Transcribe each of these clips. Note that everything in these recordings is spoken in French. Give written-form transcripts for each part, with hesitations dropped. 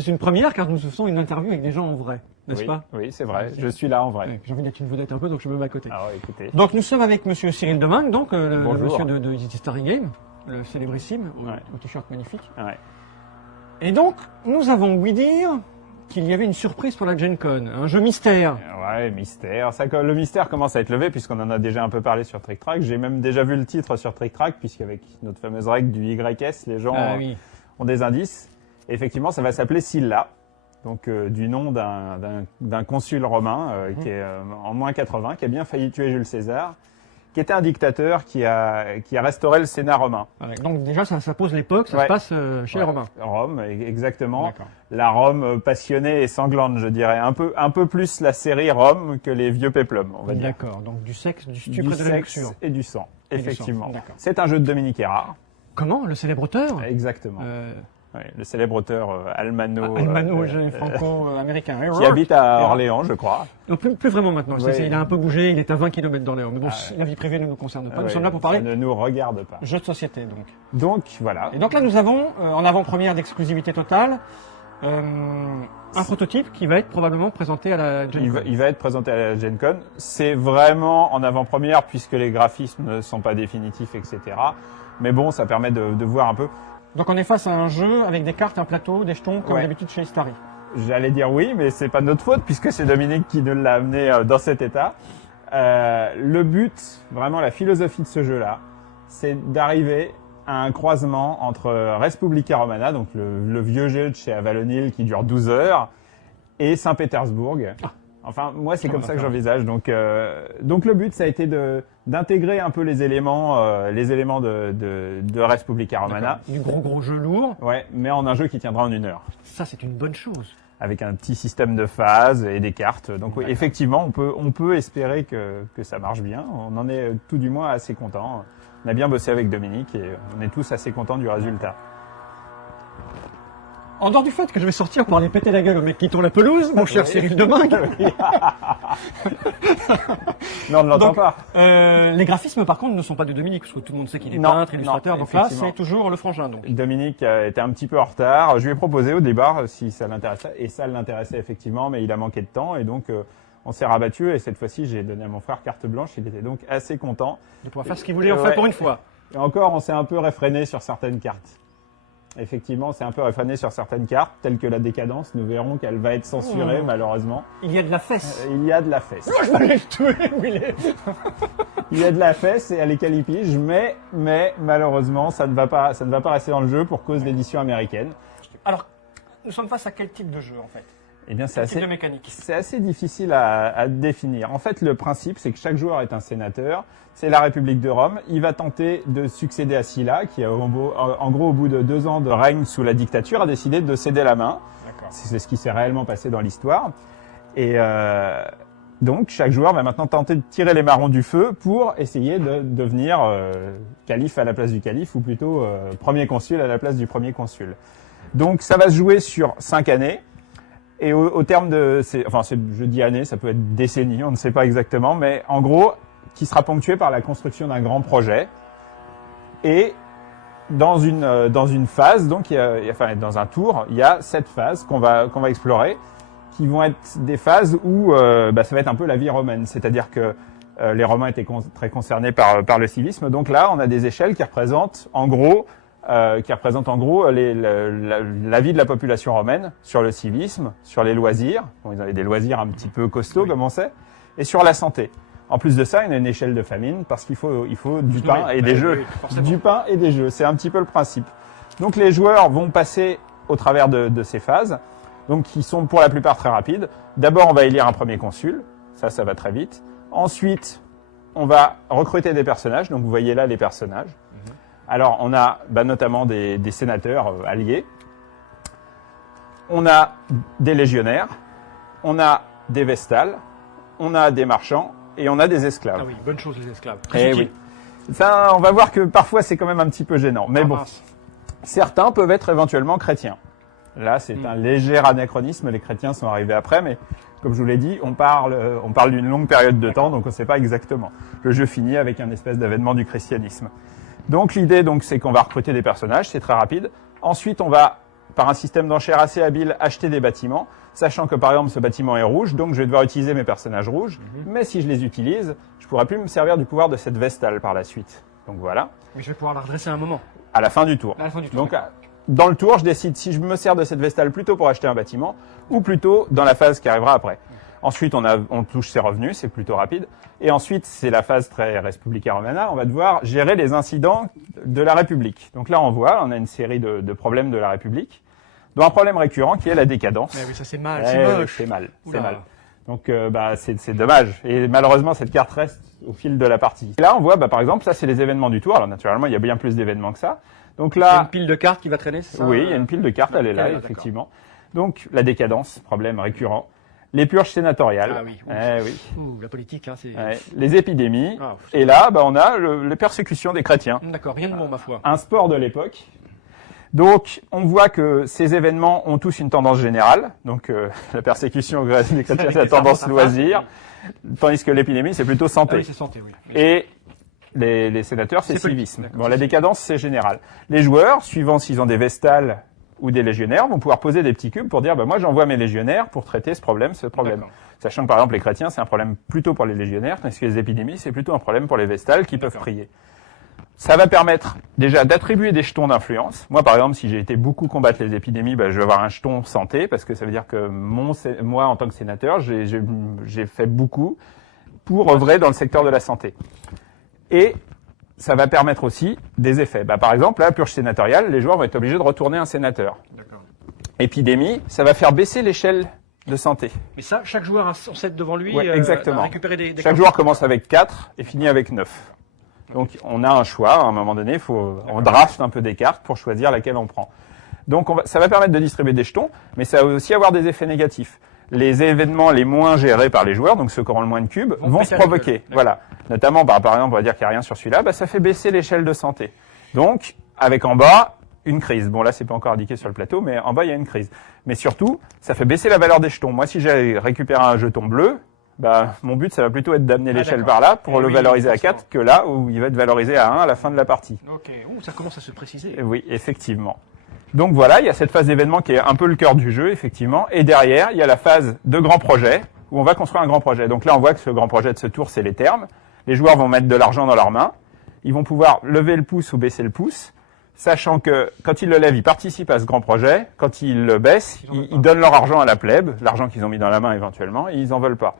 c'est une première car nous faisons une interview avec des gens en vrai, n'est-ce Oui, pas? oui, c'est vrai. Je suis là en vrai. Ouais, j'ai envie d'être une vedette un peu, donc je me mets à côté. Alors, écoutez. Donc nous sommes avec monsieur Cyril Demingue, donc le Bonjour. monsieur de It is Starry Game, le célébrissime, Ouais. au t-shirt magnifique. Ouais. Et donc, nous avons ouï dire qu'il y avait une surprise pour la Gen Con, un jeu mystère. Ouais, mystère. Le mystère commence à être levé puisqu'on en a déjà un peu parlé sur Trick Track. J'ai même déjà vu le titre sur Trick Track puisqu'avec notre fameuse règle du YS, les gens Ah oui. ont des indices. Et effectivement, ça va s'appeler Sylla, donc du nom d'un consul romain qui est en moins 80, qui a bien failli tuer Jules César, qui était un dictateur qui a restauré le Sénat romain. Ouais, donc déjà, ça pose l'époque, ça Ouais. se passe chez les Ouais, Romains. Rome, exactement. D'accord. La Rome passionnée et sanglante, je dirais. Un peu plus la série Rome que les vieux péplums, on va dire. D'accord, donc du sexe, du Du stupre et de la sexe luxure. et du sang, Et du effectivement. sang, d'accord. C'est un jeu de Dominique Erard. Comment? Le célèbre auteur Exactement. Ouais, le célèbre auteur Almano, franco-américain. qui habite à Orléans, je crois. Non, plus vraiment maintenant. Ouais. Il a un peu bougé, il est à 20 km d'Orléans. Mais bon, Ah ouais. la vie privée ne nous concerne pas. Nous Ouais, sommes là pour ça parler ne nous regarde pas. jeux de société, donc. Donc, voilà. Et donc là, nous avons, en avant-première d'exclusivité totale, un prototype qui va être probablement présenté à la Gen Con. Il va être présenté à la Gen Con. C'est vraiment en avant-première puisque les graphismes ne sont pas définitifs, etc. Mais bon, ça permet de voir un peu. Donc on est face à un jeu avec des cartes, un plateau, des jetons, comme Ouais. d'habitude chez Starry. J'allais dire oui, mais c'est pas notre faute puisque c'est Dominique qui nous l'a amené dans cet état. Le but, vraiment la philosophie de ce jeu-là, c'est d'arriver à un croisement entre Res Publica Romana, donc le vieux jeu de chez Avalon-Hill qui dure 12 heures, et Saint-Pétersbourg. Enfin, moi, c'est comme ça que j'envisage. Donc le but, ça a été d'intégrer un peu les éléments de Res Publica Romana. Du gros jeu lourd. Ouais, mais en un jeu qui tiendra en 1 heure. Ça, c'est une bonne chose. Avec un petit système de phases et des cartes. Donc oui, effectivement, on peut espérer que ça marche bien. On en est tout du moins assez content. On a bien bossé avec Dominique et on est tous assez contents du résultat. En dehors du fait que je vais sortir pour aller péter la gueule au mec qui tourne la pelouse, mon cher Oui. Cyril Demingue. Non, on ne l'entend Donc, pas. Les graphismes, par contre, ne sont pas de Dominique, parce que tout le monde sait qu'il est Non, peintre, illustrateur. non, Donc là, effectivement. c'est toujours le frangin. Donc. Dominique était un petit peu en retard. Je lui ai proposé au départ si ça l'intéressait. Et ça l'intéressait effectivement, mais il a manqué de temps. Et donc, on s'est rabattu. Et cette fois-ci, j'ai donné à mon frère carte blanche. Il était donc assez content. De pouvoir faire ce qu'il voulait, en Ouais. fait, pour une fois. Et encore, on s'est un peu réfréné sur certaines cartes. Effectivement, c'est un peu réfréné sur certaines cartes, telles que la décadence. Nous verrons qu'elle va être censurée, malheureusement. Il y a de la fesse. Il y a de la fesse. Moi, je vais le tuer, où il est. Il y a de la fesse et elle est calipige, mais malheureusement, ça ne va pas rester dans le jeu pour cause d'édition américaine. Alors, nous sommes face à quel type de jeu, en fait? Eh bien, Quel type de mécanique? c'est assez difficile à définir. En fait, le principe, c'est que chaque joueur est un sénateur. C'est la République de Rome. Il va tenter de succéder à Sylla, qui, en gros, au bout de 2 ans de règne sous la dictature, a décidé de céder la main. D'accord. C'est ce qui s'est réellement passé dans l'histoire. Et donc, chaque joueur va maintenant tenter de tirer les marrons du feu pour essayer de devenir calife à la place du calife, ou plutôt premier consul à la place du premier consul. Donc, ça va se jouer sur 5 années. Et au terme je dis années, ça peut être décennies, on ne sait pas exactement, mais en gros, qui sera ponctué par la construction d'un grand projet. Et dans une phase, donc dans un tour, il y a 7 phases qu'on va explorer, qui vont être des phases où ça va être un peu la vie romaine, c'est-à-dire que les Romains étaient très concernés par le civisme. Donc là, on a des échelles qui représentent en gros la vie de la population romaine sur le civisme, sur les loisirs. Bon, ils avaient des loisirs un petit peu costauds, comme on sait, et sur la santé. En plus de ça, il y a une échelle de famine parce qu'il faut du pain et des jeux. Du pain et des jeux, c'est un petit peu le principe. Donc les joueurs vont passer au travers de ces phases, donc qui sont pour la plupart très rapides. D'abord, on va élire un premier consul, ça va très vite. Ensuite, on va recruter des personnages, donc vous voyez là les personnages. Alors, on a notamment des sénateurs alliés. On a des légionnaires. On a des vestales. On a des marchands. Et on a des esclaves. Ah oui, bonne chose, les esclaves. Eh oui. Ça, on va voir que parfois, c'est quand même un petit peu gênant. Mais bon, certains peuvent être éventuellement chrétiens. Là, c'est un léger anachronisme. Les chrétiens sont arrivés après, mais comme je vous l'ai dit, on parle d'une longue période de temps, donc on ne sait pas exactement. Le jeu finit avec un espèce d'avènement du christianisme. Donc l'idée, c'est qu'on va recruter des personnages, c'est très rapide. Ensuite, on va par un système d'enchères assez habile, acheter des bâtiments, sachant que par exemple ce bâtiment est rouge, donc je vais devoir utiliser mes personnages rouges, mais si je les utilise, je pourrai plus me servir du pouvoir de cette Vestale par la suite. Donc voilà. Oui, je vais pouvoir la redresser à un moment. À la fin du tour. À la fin du tour. Donc dans le tour, je décide si je me sers de cette Vestale plutôt pour acheter un bâtiment ou plutôt dans la phase qui arrivera après. Ensuite, on touche ses revenus, c'est plutôt rapide. Et ensuite, c'est la phase très Respublica Romana, on va devoir gérer les incidents de la République. Donc là, on a une série de problèmes de la République, dont un problème récurrent qui est la décadence. Mais oui, ça c'est mal, c'est moche. C'est mal, Oula. c'est mal. Donc c'est dommage. Et malheureusement, cette carte reste au fil de la partie. Et là, on voit, par exemple, ça c'est les événements du tour. Alors naturellement, il y a bien plus d'événements que ça. Donc Il y a là, une pile de cartes qui va traîner, c'est ça? oui, il y a une pile de cartes, elle est là, d'accord. effectivement. Donc la décadence, problème récurrent. Les purges sénatoriales. Ah oui. Oui. Ouh, la politique, hein, c'est... Les épidémies. Ah, Et là, on a les persécutions des chrétiens. D'accord, rien de bon, ma foi. Un sport de l'époque. Donc, on voit que ces événements ont tous une tendance générale. Donc, la persécution des chrétiens, c'est la tendance loisir, tandis que l'épidémie, c'est plutôt santé. Ah oui, c'est santé, oui. Et les sénateurs, c'est C'est politique, civisme. d'accord, Bon, la décadence, c'est général. Les joueurs, suivant s'ils ont des vestales ou des légionnaires, vont pouvoir poser des petits cubes pour dire, moi, j'envoie mes légionnaires pour traiter ce problème. D'accord. Sachant que, par exemple, les chrétiens, c'est un problème plutôt pour les légionnaires, tandis que les épidémies, c'est plutôt un problème pour les vestales qui peuvent prier. Ça va permettre déjà d'attribuer des jetons d'influence. Moi, par exemple, si j'ai été beaucoup combattre les épidémies, je vais avoir un jeton santé, parce que ça veut dire que moi, en tant que sénateur, j'ai fait beaucoup pour œuvrer dans le secteur de la santé. Et ça va permettre aussi des effets. Par exemple, la purge sénatoriale, les joueurs vont être obligés de retourner un sénateur. D'accord. Épidémie, ça va faire baisser l'échelle de santé. Mais ça, chaque joueur a son set devant lui, Ouais, exactement. à récupérer des Chaque cartes. joueur commence avec 4 et finit avec 9. Donc on a un choix, à un moment donné, on draft un peu des cartes pour choisir laquelle on prend. Donc ça va permettre de distribuer des jetons, mais ça va aussi avoir des effets négatifs. Les événements les moins gérés par les joueurs, donc ceux qui auront le moins de cubes, vont se provoquer. Voilà. Notamment, par exemple, on va dire qu'il n'y a rien sur celui-là, ça fait baisser l'échelle de santé. Donc, avec en bas, une crise. Bon, là, c'est pas encore indiqué sur le plateau, mais en bas, il y a une crise. Mais surtout, ça fait baisser la valeur des jetons. Moi, si j'ai récupéré un jeton bleu, mon but, ça va plutôt être d'amener l'échelle par là pour le valoriser à 4 que là où il va être valorisé à 1 à la fin de la partie. Ok, ça commence à se préciser. Oui, effectivement. Donc voilà, il y a cette phase d'événement qui est un peu le cœur du jeu, effectivement. Et derrière, il y a la phase de grand projet, où on va construire un grand projet. Donc là, on voit que ce grand projet de ce tour, c'est les termes. Les joueurs vont mettre de l'argent dans leurs mains. Ils vont pouvoir lever le pouce ou baisser le pouce, sachant que quand ils le lèvent, ils participent à ce grand projet. Quand ils le baissent, ils donnent leur argent à la plèbe, l'argent qu'ils ont mis dans la main éventuellement, et ils n'en veulent pas.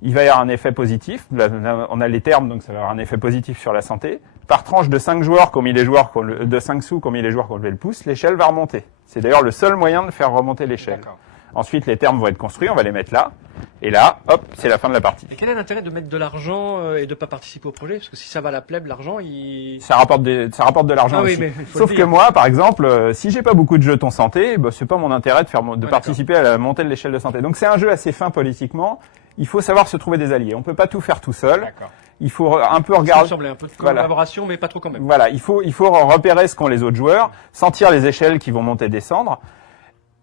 Il va y avoir un effet positif. Là, on a les termes, donc ça va avoir un effet positif sur la santé. Par tranche de 5 joueurs, de 5 sous, comme les joueurs qui ont levé le pouce, l'échelle va remonter. C'est d'ailleurs le seul moyen de faire remonter l'échelle. Ensuite, les termes vont être construits, on va les mettre là. Et là, hop, c'est la fin de la partie. Et quel est l'intérêt de mettre de l'argent et de pas participer au projet? Parce que si ça va à la plèbe, l'argent, ça rapporte de l'argent aussi. Mais Sauf que moi, par exemple, si j'ai pas beaucoup de jetons santé, c'est pas mon intérêt de participer à la montée de l'échelle de santé. Donc c'est un jeu assez fin politiquement. Il faut savoir se trouver des alliés. On peut pas tout faire tout seul. Il faut un peu regarder. Ça me semblait un peu de collaboration, mais pas trop quand même. Voilà, il faut repérer ce qu'ont les autres joueurs, sentir les échelles qui vont monter et descendre.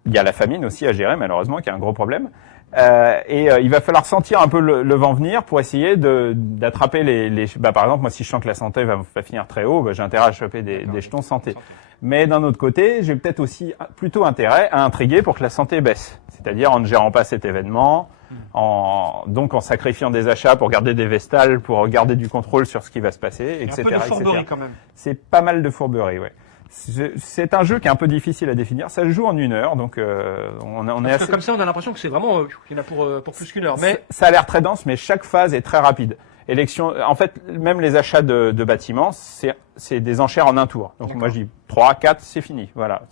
Il y a la famine aussi à gérer, malheureusement, qui est un gros problème. Il va falloir sentir un peu le vent venir pour essayer d'attraper par exemple, moi, si je sens que la santé va finir très haut, j'ai intérêt à choper des jetons santé. Mais d'un autre côté, j'ai peut-être aussi plutôt intérêt à intriguer pour que la santé baisse. C'est-à-dire en ne gérant pas cet événement, donc en sacrifiant des achats pour garder des vestales, pour garder du contrôle sur ce qui va se passer, etc. Un peu de fourberie quand même. C'est pas mal de fourberie, ouais. C'est un jeu qui est un peu difficile à définir. Ça se joue en 1 heure, donc on est assez... Comme ça, on a l'impression que c'est vraiment il y en a pour plus qu'une heure. Mais ça a l'air très dense, mais chaque phase est très rapide. En fait, même les achats de bâtiments, c'est des enchères en un tour. Donc moi, je dis 3, 4, c'est fini. Voilà.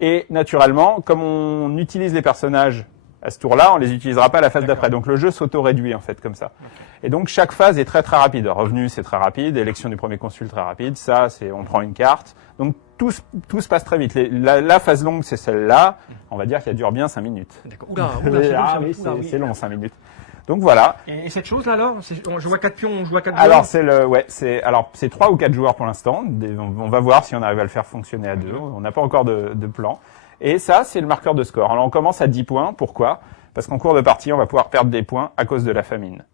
Et naturellement, comme on utilise les personnages à ce tour-là, on les utilisera pas à la phase d'après. Donc le jeu s'auto-réduit en fait comme ça. Et donc chaque phase est très très rapide. Revenu, c'est très rapide. Élection du premier consul, très rapide. Ça, on prend une carte. Donc tout se passe très vite. La phase longue, c'est celle-là. On va dire qu'elle dure bien 5 minutes. D'accord. C'est long 5 minutes. Donc voilà. Et cette chose-là, alors, je vois 4 pions, on joue à 4 joueurs. Alors c'est 3 ou 4 joueurs pour l'instant. On va voir si on arrive à le faire fonctionner à 2. On n'a pas encore de plan. Et ça, c'est le marqueur de score. Alors on commence à 10 points. Pourquoi? Parce qu'en cours de partie, on va pouvoir perdre des points à cause de la famine.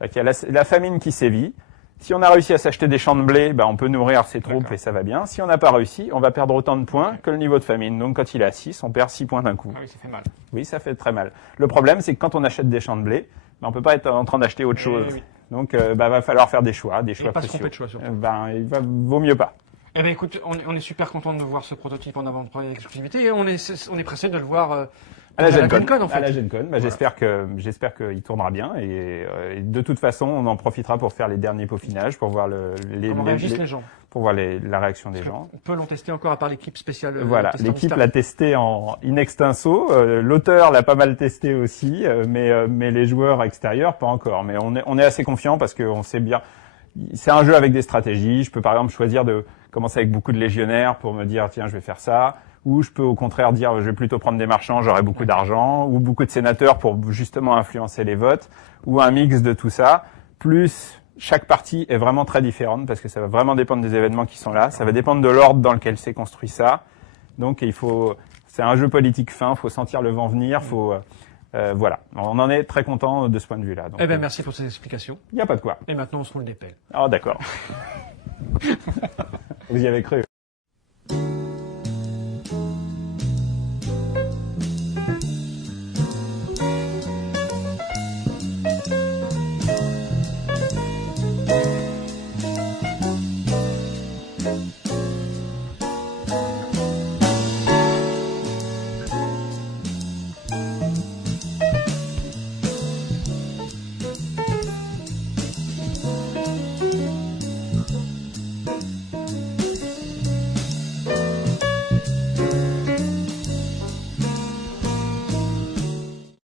Il y a la famine qui sévit. Si on a réussi à s'acheter des champs de blé, ben, on peut nourrir ses troupes D'accord. et ça va bien. Si on n'a pas réussi, on va perdre autant de points que le niveau de famine. Donc quand il est à 6, on perd 6 points d'un coup. Ah oui, ça fait mal. Oui, ça fait très mal. Le problème, c'est que quand on achète des champs de blé, ben, on peut pas être en train d'acheter autre chose. Oui. Donc va falloir faire des choix Et pas se précieux. tromper de choix surtout. Vaut mieux pas. Eh ben écoute, on est super content de voir ce prototype en avant-première exclusivité et on est pressé de le voir À la Gen Con, en fait. À la Gen Con. Bah, Voilà. j'espère qu'il tournera bien et de toute façon, on en profitera pour faire les derniers peaufinages, pour voir Comment réagissent les gens. pour voir la réaction des gens. Peu l'ont testé encore à part l'équipe spéciale. Voilà, testant l'équipe staff. l'a testé en in extenso, l'auteur l'a pas mal testé aussi, mais les joueurs extérieurs pas encore. Mais on est assez confiant parce qu'on sait bien. C'est un jeu avec des stratégies. Je peux par exemple choisir de commencer avec beaucoup de légionnaires pour me dire tiens je vais faire ça, ou je peux au contraire dire je vais plutôt prendre des marchands, j'aurai beaucoup d'argent, ou beaucoup de sénateurs pour justement influencer les votes, ou un mix de tout ça. Plus chaque partie est vraiment très différente parce que ça va vraiment dépendre des événements qui sont là. Ça va dépendre de l'ordre dans lequel s'est construit ça. Donc c'est un jeu politique fin. Faut sentir le vent venir. Voilà. On en est très content de ce point de vue-là. Eh ben merci pour ces explications. Il n'y a pas de quoi. Et maintenant on se roule des pelles. Ah d'accord. Vous y avez cru.